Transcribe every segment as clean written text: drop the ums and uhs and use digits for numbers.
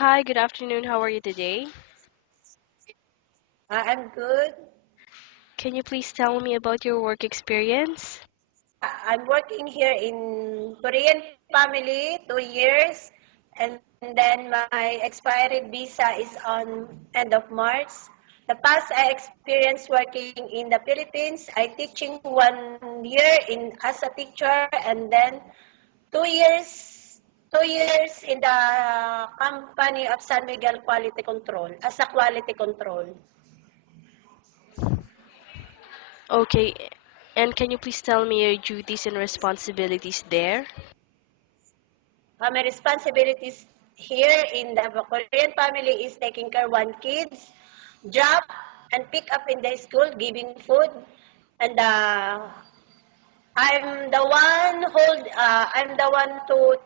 Hi, good afternoon. How are you today? I'm good. Can you please tell me about your work experience? I'm working here in Korean family 2 years, and then my expired visa is on end of March. The past I experienced working in the Philippines. I teaching 1 year in as a teacher, and then 2 years 2 years in the company of San Miguel Quality Control as a quality control. Okay, and can you please tell me your duties and responsibilities there? My responsibilities here in the Korean family is taking care one kids, drop and pick up in the school, giving food, and I'm the one to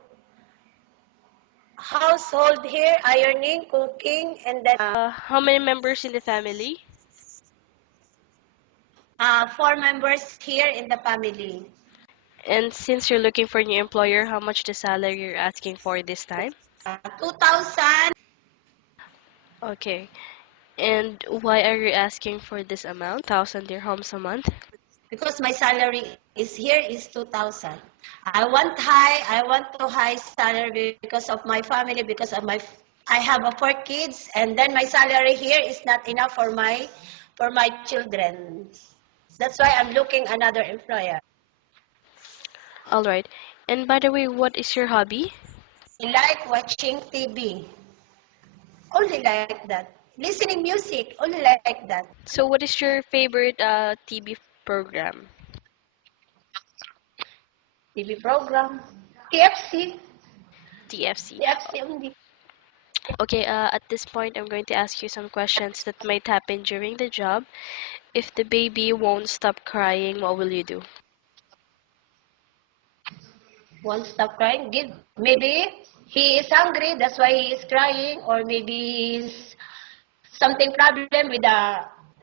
household here, ironing, cooking, and then How many members in the family? 4 members here in the family. And since you're looking for a new employer, how much the salary you're asking for this time? 2,000 Okay, and why are you asking for this amount, 1,000 dirhams a month? because my salary is here is 2,000. I want to high salary because of my family, because of I have 4 kids, and then my salary here is not enough for my children. That's why I'm looking another employer. All right. And by the way, what is your hobby? I like watching TV, only like that. Listening music, only like that. So, what is your favorite TV program? TV program, TFC, TFC. TFC only. Okay, at this point, I'm going to ask you some questions that might happen during the job. If the baby won't stop crying, what will you do? Won't stop crying. Give maybe he is hungry, that's why he is crying, or maybe he's something problem with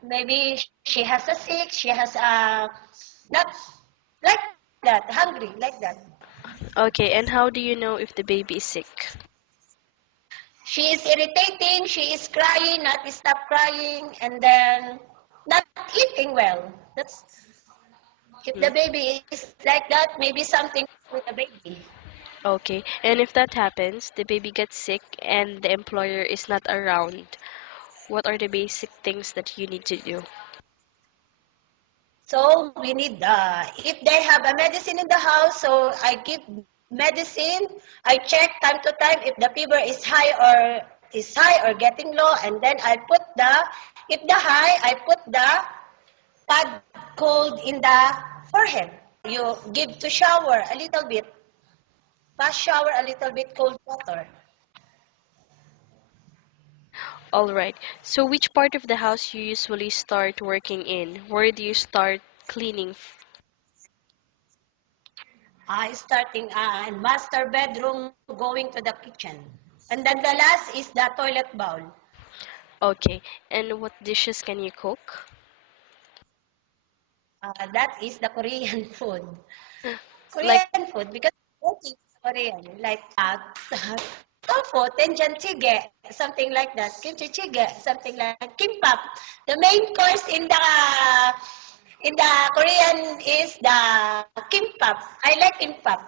maybe she has a sick, she has a not like that, hungry like that. Okay, and how do you know if the baby is sick? She is irritating, she is crying, not stop crying, and then not eating well. That's if Hmm? the baby is like that, maybe something with the baby. Okay, and if that happens, the baby gets sick and the employer is not around, what are the basic things that you need to do? So we need, if they have a medicine in the house, so I give medicine. I check time to time if the fever is high or getting low, and then I put if the high, I put the pad cold in the forehead. You give to shower a little bit, fast shower a little bit cold water. All right, so which part of the house you usually start working in? Where do you start cleaning? Starting master bedroom, going to the kitchen, and then the last is the toilet bowl. Okay, and what dishes can you cook? That is the Korean food. Like, Korean food because working Korean like tofu, tenjan jjigae, something like that. Kimchi jjigae, something like kimbap. The main course in the Korean is the kimbap. I like kimbap.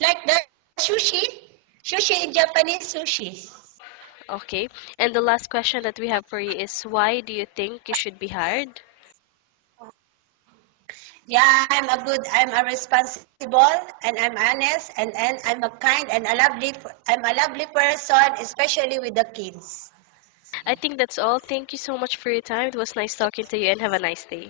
Like the sushi. Sushi in Japanese sushi. okay, and the last question that we have for you is why do you think you should be hired? Yeah, I'm a responsible, and I'm honest, and I'm a kind and I'm a lovely person, especially with the kids. I think that's all. Thank you so much for your time. It was nice talking to you and have a nice day.